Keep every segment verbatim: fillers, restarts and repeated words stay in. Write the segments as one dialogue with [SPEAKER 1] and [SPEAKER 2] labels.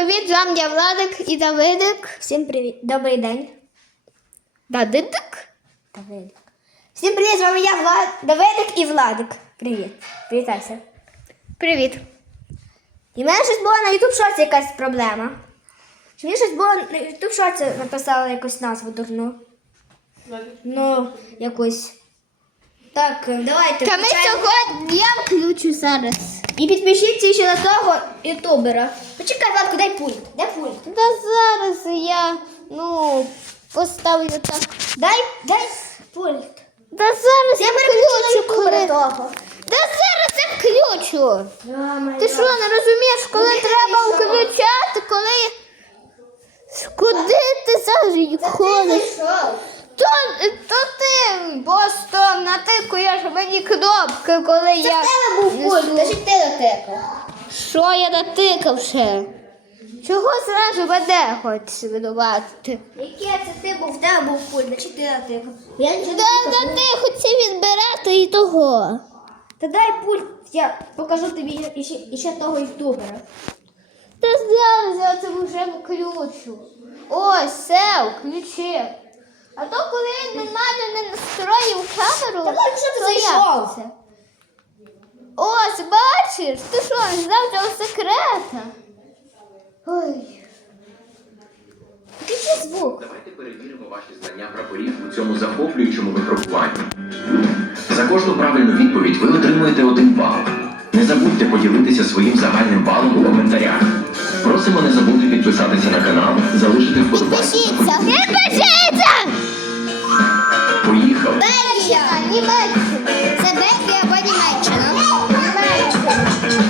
[SPEAKER 1] привіт, з вами я Владик і Давидик.
[SPEAKER 2] Всім привіт. Добрий день.
[SPEAKER 1] Давидик?
[SPEAKER 2] Давидик. Всім привіт, з вами я Влад... Давидик і Владик. Привіт. Привітайся.
[SPEAKER 1] Привіт.
[SPEAKER 2] І в мене щось було на YouTube шорті якась проблема. Чи мені щось було на YouTube шорті написали якусь назву дурну? Ну, якусь. Так, давайте.
[SPEAKER 1] Та ми
[SPEAKER 2] включаємо.
[SPEAKER 1] сьогодні я включу зараз.
[SPEAKER 2] І підпишіться ще на того ютубера. Почекай, Владку, дай пульт. Дай пульт.
[SPEAKER 1] Та зараз я, ну, поставлю так.
[SPEAKER 2] Дай, дай пульт.
[SPEAKER 1] Та зараз я,
[SPEAKER 2] Я
[SPEAKER 1] включу,
[SPEAKER 2] переключу на
[SPEAKER 1] коли...
[SPEAKER 2] того.
[SPEAKER 1] Та зараз я включу. Ти що, не розумієш, коли
[SPEAKER 2] Ну,
[SPEAKER 1] треба
[SPEAKER 2] ти що?
[SPEAKER 1] включати, коли... Куди ти зараз ходиш? То, то ти просто натикуєш мені кнопки, коли
[SPEAKER 2] Це
[SPEAKER 1] я...
[SPEAKER 2] в тебе був
[SPEAKER 1] несу.
[SPEAKER 2] пульт, значить ти дотикав.
[SPEAKER 1] Що я натикав ще? Чого зразу мене хочеш винувати?
[SPEAKER 2] Яке це ти був? В тебе був пульт, значить ти дотикав. Я нічого не
[SPEAKER 1] Та, та
[SPEAKER 2] дотикав.
[SPEAKER 1] ти хотів відбирати і того.
[SPEAKER 2] Та дай пульт, я покажу тобі іще, іще того ютубера.
[SPEAKER 1] Та зараз я це вже включу. Ось, все, включив. А то коли він на мене не настроїв камеру,
[SPEAKER 2] Та ладно, що ти
[SPEAKER 1] то як
[SPEAKER 2] зайшов?
[SPEAKER 1] це? Ось, бачиш? Ти що, не знав цього секрета? Ой.
[SPEAKER 2] Включи звук.
[SPEAKER 3] Давайте перевіримо ваші знання прапорів у цьому захоплюючому випробуванні. За кожну правильну відповідь ви отримуєте один бал. Не забудьте поділитися своїм загальним балом у коментарях. Просимо не забути підписатися на канал, залишити вподобайку.
[SPEAKER 1] Підпишіться! Підпишіться!
[SPEAKER 3] Поїхали!
[SPEAKER 1] Бельгія! Німеччина!
[SPEAKER 2] Це Бельгія або Німеччина?
[SPEAKER 1] Німеччина!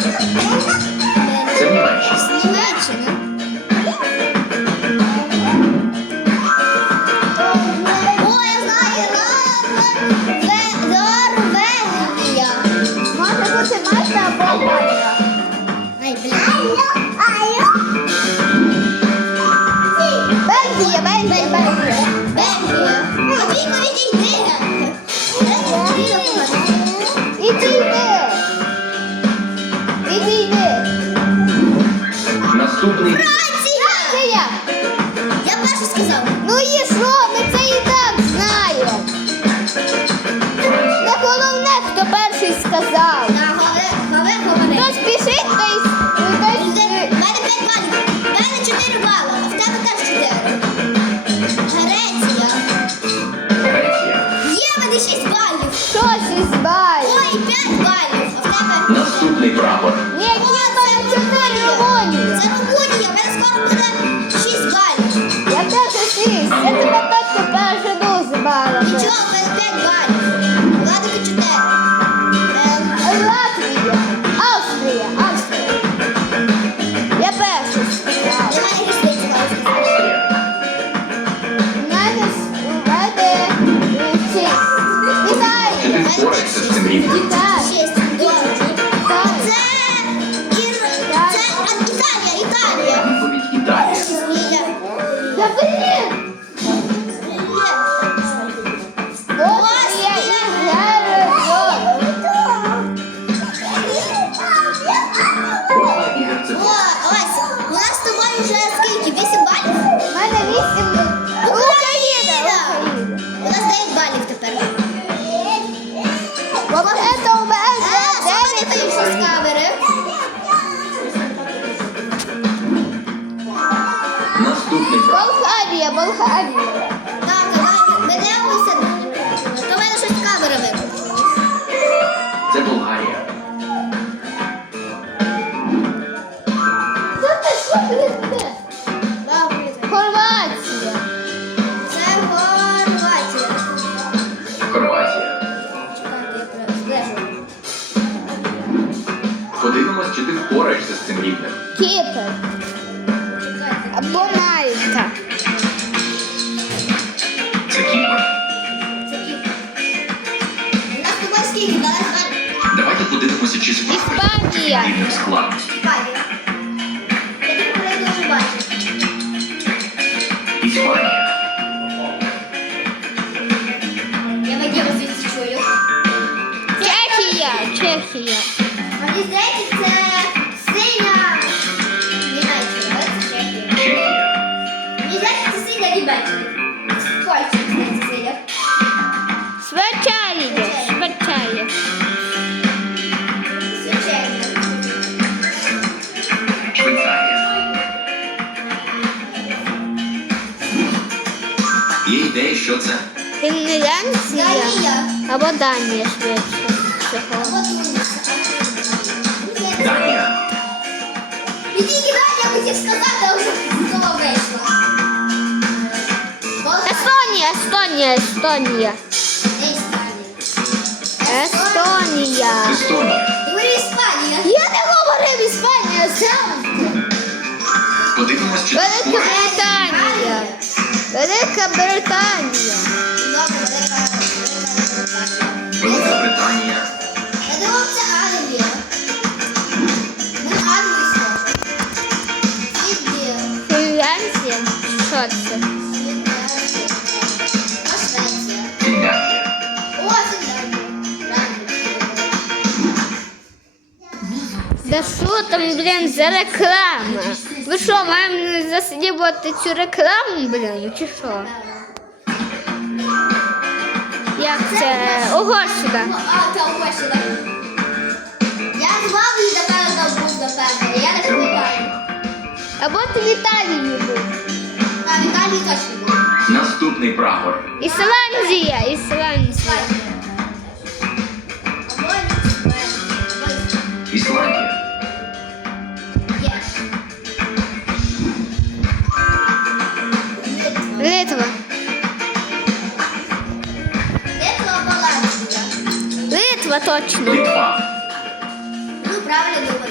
[SPEAKER 3] Це Німеччина.
[SPEAKER 2] Німеччина. О, я знаю, Норвегія.
[SPEAKER 1] Може бути Мальта або
[SPEAKER 3] Албанія.
[SPEAKER 2] Ай, бля.
[SPEAKER 1] Бельгія, Бельгія, Бельгія.
[SPEAKER 2] Бельгія. А Віко, відійди.
[SPEAKER 1] Відійди! Відійди!
[SPEAKER 3] Наступний
[SPEAKER 1] Франція!
[SPEAKER 2] Я перший сказав.
[SPEAKER 1] Ну і що? Ми це і так знаємо.
[SPEAKER 3] Франція.
[SPEAKER 1] Не головне, хто перший сказав.
[SPEAKER 2] На голове, голове, говори.
[SPEAKER 1] Хто спішить, той... той...
[SPEAKER 2] У мене п'ять балів. У мене чотири бали, а в тебе теж чотири. Греція.
[SPEAKER 3] Греція.
[SPEAKER 2] Є в мене шість балів.
[SPEAKER 1] Щось із бай.
[SPEAKER 2] Ой, п'ять балів. А в тебе?
[SPEAKER 3] Наступний прапор.
[SPEAKER 1] Ні, ні, в мене чотири Румунії.
[SPEAKER 2] Це Румунія. В мене скоро буде шість балів.
[SPEAKER 1] Я теж шість. Я тебе точно пережену з балами.
[SPEAKER 2] Нічого, в мене п'ять балів. Владики чотири. Ем,
[SPEAKER 1] Латвія, Австрія, Австрія. Я перший сказав.
[SPEAKER 2] Немає різниці, Владики.
[SPEAKER 3] Австрія.
[SPEAKER 1] У мене с- у мене е, ці.
[SPEAKER 3] Чи
[SPEAKER 1] Італія.
[SPEAKER 3] ти впораєшся з цим рівнем?
[SPEAKER 1] Італія.
[SPEAKER 2] Шість. Добре.
[SPEAKER 1] Італія.
[SPEAKER 2] Це Ір... Це а, Італія, Італія.
[SPEAKER 3] Відповідь Італія.
[SPEAKER 2] Ні, я.
[SPEAKER 1] Та блін! Австрія і Герцеговина.
[SPEAKER 3] Босна і Герцеговина.
[SPEAKER 2] О, ось, у нас з тобою вже скільки? Вісім балів?
[SPEAKER 1] У мене вісім. Україна, Україна.
[SPEAKER 2] У нас дев'ять балів тепер.
[SPEAKER 1] Вот это у мене
[SPEAKER 2] А,
[SPEAKER 1] дев'ять.
[SPEAKER 2] ти вийшов з камери.
[SPEAKER 3] Наступний прапор.
[SPEAKER 1] Болгарія, Болгарія.
[SPEAKER 2] Так, давай, ми дивимося. То в мене щось з камери вимкнуло.
[SPEAKER 3] Це Болгарія.
[SPEAKER 1] Що ти, що ти?
[SPEAKER 2] Бабуся.
[SPEAKER 1] Хорватія.
[SPEAKER 2] Це Хорватія.
[SPEAKER 3] Хорватія.
[SPEAKER 2] Чекайте, я прям
[SPEAKER 3] Подивимось, чи ти впораєшся з цим рівнем.
[SPEAKER 1] Кіпр.
[SPEAKER 2] Чекайте.
[SPEAKER 1] Або Мальта.
[SPEAKER 3] Це Кіпр.
[SPEAKER 2] Це Кіпр. У нас з тобою скільки? Давай, давай.
[SPEAKER 3] Давайте подивимося, чи справишся
[SPEAKER 1] Іспанія.
[SPEAKER 3] з рівнем складності.
[SPEAKER 2] Іспанія. Я тут не дуже бачу.
[SPEAKER 3] Іспанія.
[SPEAKER 2] Я Вадима звідси чую.
[SPEAKER 1] Чехія, Чехія.
[SPEAKER 2] Мені здається, це синя Німеччина.
[SPEAKER 3] ідеї, що це?
[SPEAKER 1] Фінляндія
[SPEAKER 2] Данія.
[SPEAKER 1] або Данія швидше всього.
[SPEAKER 2] Або Туніс.
[SPEAKER 3] Данія.
[SPEAKER 2] І тільки Данія я хотів сказати, а вже слово вийшло. Болгарія.
[SPEAKER 1] Естонія, Естонія, Естонія.
[SPEAKER 2] Не Іспанія.
[SPEAKER 1] Естонія.
[SPEAKER 3] Естонія.
[SPEAKER 2] Говори Іспанія.
[SPEAKER 1] Я не говорив Іспанія, це
[SPEAKER 3] Подивимось, чи ти
[SPEAKER 1] Велика
[SPEAKER 3] впораєшся.
[SPEAKER 1] Британія. Велика Британія.
[SPEAKER 2] Добре, велика Британія.
[SPEAKER 3] Велика Британія.
[SPEAKER 2] Я думав, це Англія. Ми Англію скажемо. Фінляндія.
[SPEAKER 1] Фінляндія. Що це?
[SPEAKER 2] Фінляндія. А Швеція.
[SPEAKER 3] Фінляндія.
[SPEAKER 2] О, Фінляндія. Правильно.
[SPEAKER 1] Да що там, блін, за реклама? Ви що, маємо заслідувати цю рекламу, блін, чи що? Як це? Угорщина.
[SPEAKER 2] А, це Угорщина. Я звав її, напевно, був, напевно. Я не пам'ятаю.
[SPEAKER 1] Або ти в Італії був.
[SPEAKER 2] А, в Італії точно був.
[SPEAKER 3] Наступний прапор.
[SPEAKER 1] Ісландія, Ісландія.
[SPEAKER 2] Або
[SPEAKER 3] Ісландія.
[SPEAKER 2] є.
[SPEAKER 1] Литва.
[SPEAKER 2] Литва або Латвія.
[SPEAKER 1] Литва точно.
[SPEAKER 3] Литва.
[SPEAKER 2] Ну, правильно думали.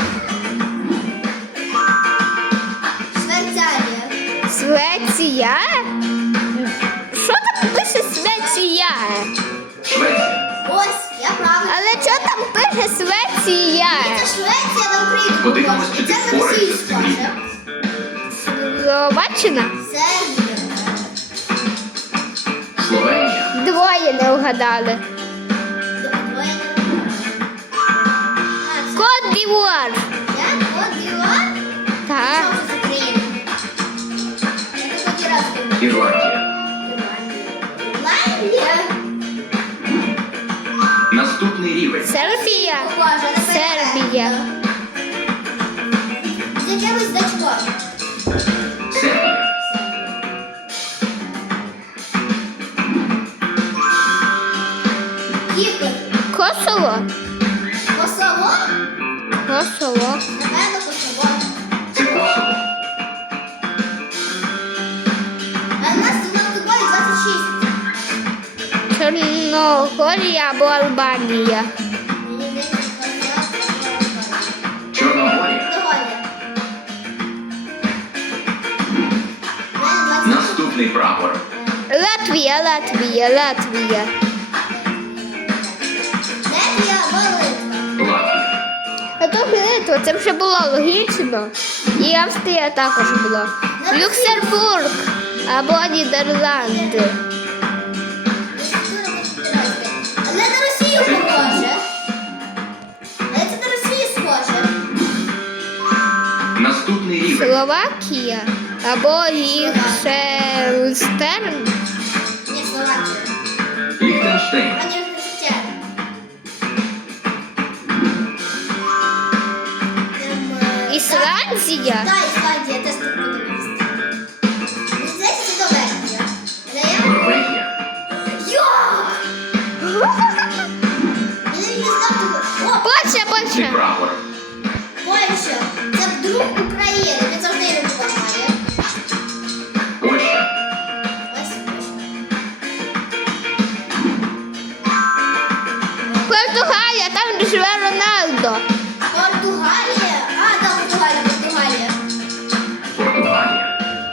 [SPEAKER 2] Швейцарія.
[SPEAKER 1] Швеція? Що там пише Швеція?
[SPEAKER 3] Швеція.
[SPEAKER 2] Ось, я правильно.
[SPEAKER 1] Але що там пише Швеція?
[SPEAKER 2] Це Швеція на Україну.
[SPEAKER 3] Подивимось, чи ти
[SPEAKER 2] Це на
[SPEAKER 3] впораєшся
[SPEAKER 2] Росію
[SPEAKER 3] з цим
[SPEAKER 2] схоже.
[SPEAKER 3] рівнем.
[SPEAKER 1] Словаччина?
[SPEAKER 2] Сербія.
[SPEAKER 3] Словенія.
[SPEAKER 1] Двоє не вгадали.
[SPEAKER 2] Двоє. А, це
[SPEAKER 1] Кот д'Івуар.
[SPEAKER 2] я? От Іван?
[SPEAKER 1] Так.
[SPEAKER 2] Що це за країна? Я тут хоч раз думав.
[SPEAKER 3] Ірландія.
[SPEAKER 2] Ірландія.
[SPEAKER 3] Наступний рівень.
[SPEAKER 1] Сербія.
[SPEAKER 2] Похоже, на
[SPEAKER 1] Сербія.
[SPEAKER 2] З якимось значком.
[SPEAKER 3] Сербія.
[SPEAKER 2] Кіпр.
[SPEAKER 1] Косово.
[SPEAKER 2] Косово?
[SPEAKER 1] Косово.
[SPEAKER 2] Напевно, Косово.
[SPEAKER 3] Це Косово.
[SPEAKER 2] А в нас тут з тобою двадцять шість.
[SPEAKER 1] Чорногорія або Албанія.
[SPEAKER 2] Мені здається, Косово.
[SPEAKER 3] Чорногорія.
[SPEAKER 2] Доволі. У мене двадцять.
[SPEAKER 3] Наступний прапор.
[SPEAKER 1] Латвія, Латвія, Латвія.
[SPEAKER 2] Латвія або Литва.
[SPEAKER 3] Латвія.
[SPEAKER 1] А то Литва, це вже було логічно. І Австрія також була. Люксембург або Нідерланди.
[SPEAKER 2] Але на Росію похоже. Але це на Росію схоже.
[SPEAKER 3] Наступний рівень.
[SPEAKER 1] Словакія або Ліхтенштейн.
[SPEAKER 2] Ні, Словакія.
[SPEAKER 3] Ліхтенштейн.
[SPEAKER 2] А не Християн.
[SPEAKER 1] Ісландія.
[SPEAKER 2] Так, Ісландія теж тут буде місце. Мені здається, це Норвегія. Але я...
[SPEAKER 3] Норвегія.
[SPEAKER 2] Йо! Я навіть не знав того. О,
[SPEAKER 1] Польща,
[SPEAKER 3] Цей
[SPEAKER 1] Польща.
[SPEAKER 3] прапор.
[SPEAKER 2] Польща. Це друг України. Він завжди не допомагає.
[SPEAKER 3] Польща.
[SPEAKER 2] Ось Польща.
[SPEAKER 1] Португалія, там де живе Роналдо.
[SPEAKER 2] Португалія. А, так, Португалія, Португалія.
[SPEAKER 3] Португалія.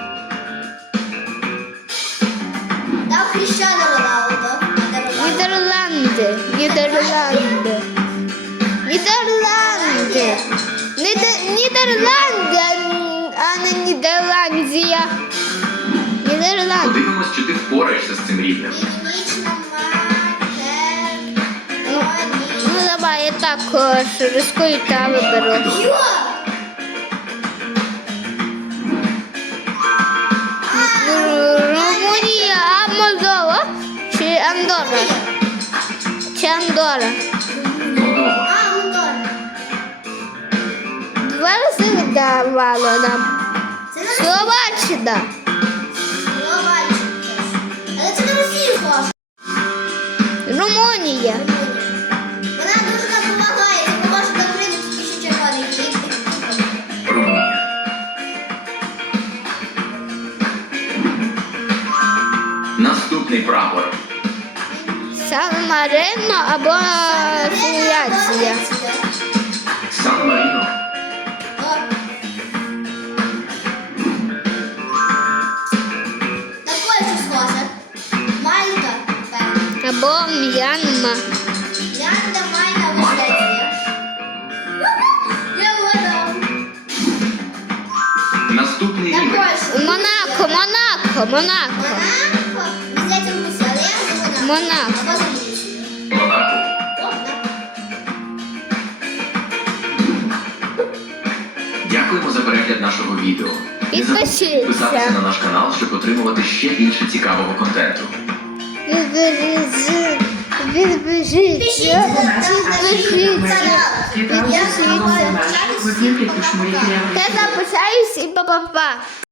[SPEAKER 2] Там Хрещано Роналдо. А де Роналдо?
[SPEAKER 1] Нідерланди, Нідерланди. Нідерланди. Ніде- Нідерланди, а не Нідерландія. Нідерланди.
[SPEAKER 3] Подивимось, чи ти впораєшся з цим рівнем.
[SPEAKER 2] Північна
[SPEAKER 1] Ну,
[SPEAKER 2] Македонія.
[SPEAKER 1] ну давай, я також рискую та виберу.
[SPEAKER 2] Йо!
[SPEAKER 1] Румунія, а Молдова чи Андорра? Чи Андорра?
[SPEAKER 3] Молдова.
[SPEAKER 2] А, Мондора.
[SPEAKER 1] Два рази віддавало нам.
[SPEAKER 2] Це на
[SPEAKER 1] Словаччина.
[SPEAKER 2] Словаччина. Але це на Росію схоже.
[SPEAKER 1] Румунія.
[SPEAKER 2] Вона дуже нам допомагає. Це поможе до України, тільки ще червоний кіт.
[SPEAKER 3] Румунія. Наступний прапор.
[SPEAKER 1] Сан-Марино або Фінляндія.
[SPEAKER 3] Сан-Маріно.
[SPEAKER 2] О. На Польщу схоже. Мальта, певно.
[SPEAKER 1] Або М'янма.
[SPEAKER 2] Янда, Мальта або Швеція. Я вгадав.
[SPEAKER 3] Наступний
[SPEAKER 2] На
[SPEAKER 3] рівень.
[SPEAKER 2] Польщу.
[SPEAKER 1] Монако, Монако, Монако.
[SPEAKER 2] Монако. Мені здається, в Русі, але я вже Монако.
[SPEAKER 1] Монако.
[SPEAKER 2] Або Залізі.
[SPEAKER 3] Монако.
[SPEAKER 2] О, так.
[SPEAKER 3] Дякуємо за перегляд нашого відео. Не забудьте
[SPEAKER 1] Підпишіться.
[SPEAKER 3] підписатися на наш канал, щоб отримувати ще більше цікавого контенту.
[SPEAKER 1] Відбережіть. Відбережіть.
[SPEAKER 2] Пишіть
[SPEAKER 1] Відбережіть.
[SPEAKER 2] Я
[SPEAKER 1] Підпишіться.
[SPEAKER 2] знаю,
[SPEAKER 1] Я записаюсь і па-па-па.